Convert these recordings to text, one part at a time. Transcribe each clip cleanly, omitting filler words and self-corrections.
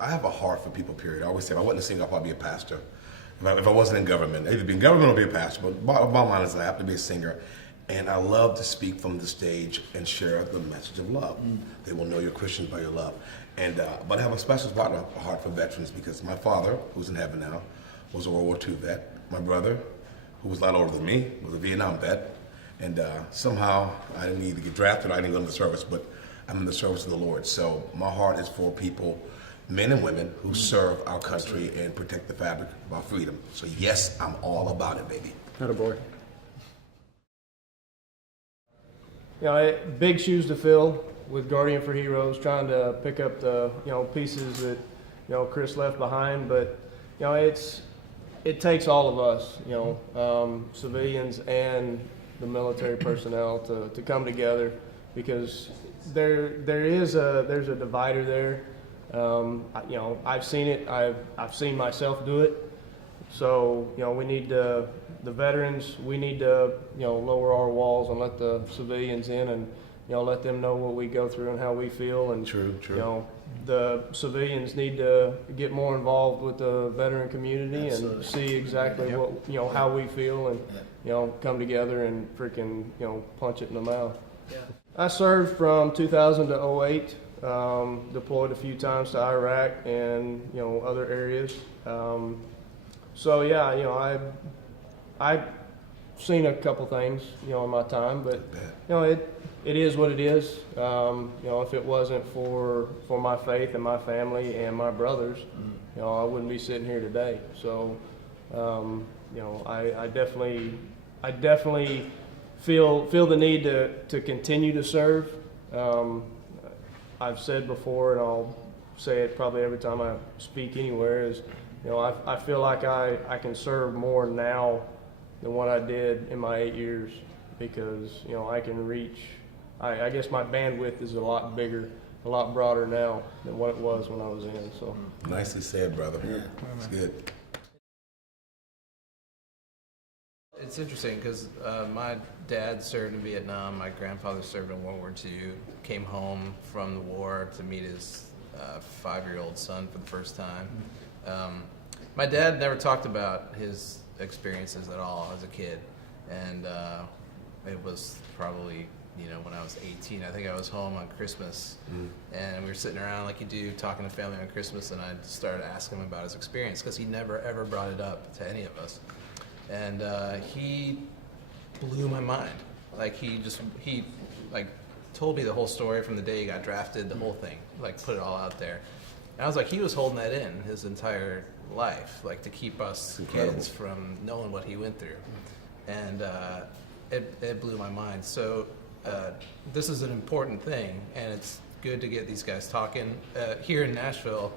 I have a heart for people, period. I always say if I wasn't a singer, I'd probably be a pastor. If I wasn't in government, I'd either be in government or be a pastor, but bottom line is I have to be a singer. And I love to speak from the stage and share the message of love. They will know you're Christians by your love. And but I have a special spot, a heart for veterans, because my father, who's in heaven now, was a World War II vet. My brother, who was a lot older than me, was a Vietnam vet. And somehow I didn't either get drafted or I didn't go into the service, but I'm in the service of the Lord. So my heart is for people, men and women, who serve our country and protect the fabric of our freedom. So yes, I'm all about it, baby. Attaboy. You know, big shoes to fill with Guardian for Heroes, trying to pick up the pieces that Chris left behind. But it takes all of us, civilians and the military personnel to come together, because there's a divider there. I've seen it. I've seen myself do it. So we need the veterans. We need to lower our walls and let the civilians in, and let them know what we go through and how we feel. And True. The civilians need to get more involved with the veteran community. Absolutely. And see exactly what how we feel, and come together and freaking punch it in the mouth. Yeah. I served from 2000 to 08. Deployed a few times to Iraq and other areas. So yeah, I've seen a couple things in my time, but it is what it is. If it wasn't for my faith and my family and my brothers, I wouldn't be sitting here today. So I definitely feel the need to continue to serve. I've said before, and I'll say it probably every time I speak anywhere, is I feel like I can serve more now than what I did in my 8 years, because I can reach. I guess my bandwidth is a lot bigger, a lot broader now than what it was when I was in. So nicely said, brother. Yeah, it's good. It's interesting because my dad served in Vietnam, my grandfather served in World War II, came home from the war to meet his 5-year-old son for the first time. My dad never talked about his experiences at all as a kid, and it was probably when I was 18. I think I was home on Christmas, and we were sitting around like you do, talking to family on Christmas, and I started asking him about his experience because he never ever brought it up to any of us. And he blew my mind. Like he told me the whole story from the day he got drafted, the whole thing, like put it all out there. And I was like, he was holding that in his entire life, like to keep us kids from knowing what he went through. And it blew my mind. So this is an important thing, and it's good to get these guys talking. Here in Nashville,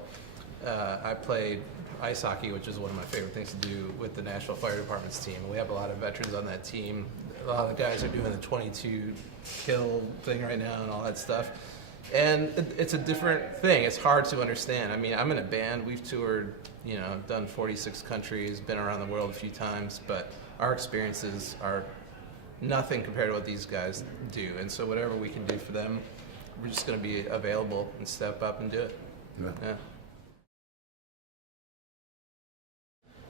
I played ice hockey, which is one of my favorite things to do with the Nashville Fire Department's team. We have a lot of veterans on that team. A lot of the guys are doing the 22 kill thing right now and all that stuff. And it's a different thing. It's hard to understand. I mean, I'm in a band. We've toured, done 46 countries, been around the world a few times, but our experiences are nothing compared to what these guys do. And so whatever we can do for them, we're just going to be available and step up and do it. Yeah.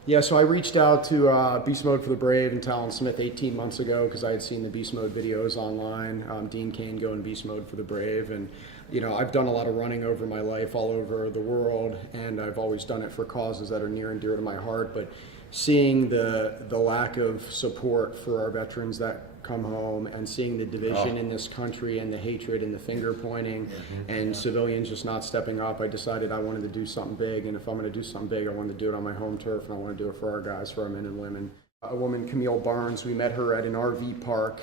Yeah, so I reached out to Beast Mode for the Brave and Talon Smith 18 months ago because I had seen the Beast Mode videos online. Dean Cain going Beast Mode for the Brave, and I've done a lot of running over my life all over the world, and I've always done it for causes that are near and dear to my heart. But seeing the lack of support for our veterans that come home, and seeing the division in this country and the hatred and the finger pointing and civilians just not stepping up, I decided I wanted to do something big. And if I'm going to do something big, I wanted to do it on my home turf, and I want to do it for our guys, for our men and women. A woman, Chmiel Barnes, we met her at an RV park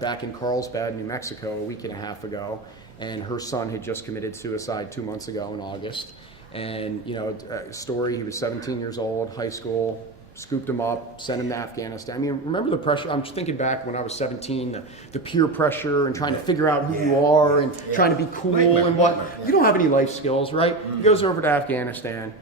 back in Carlsbad, New Mexico, a week and a half ago, and her son had just committed suicide 2 months ago in August. And story, he was 17 years old, high school, scooped him up, sent him to Afghanistan. I mean, remember the pressure? I'm just thinking back when I was 17, the peer pressure and trying to figure out who you are and trying to be cool and what. You don't have any life skills, right? He goes over to Afghanistan,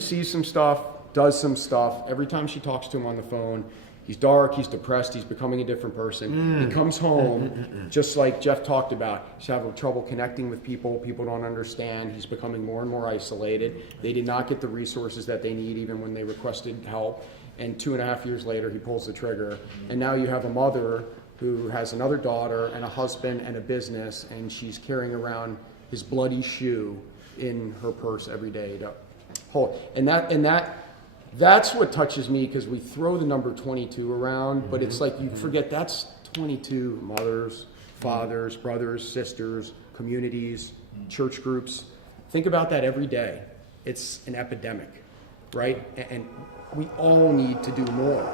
sees some stuff, does some stuff. Every time she talks to him on the phone, He's dark, he's depressed, he's becoming a different person. He comes home, just like Jeff talked about, he's having trouble connecting with people, people don't understand, he's becoming more and more isolated. They did not get the resources that they need even when they requested help. And 2.5 years later, he pulls the trigger. And now you have a mother who has another daughter and a husband and a business, and she's carrying around his bloody shoe in her purse every day to hold. That's what touches me, because we throw the number 22 around, but it's like you forget that's 22 mothers, fathers, brothers, sisters, communities, church groups. Think about that every day. It's an epidemic, right? And we all need to do more.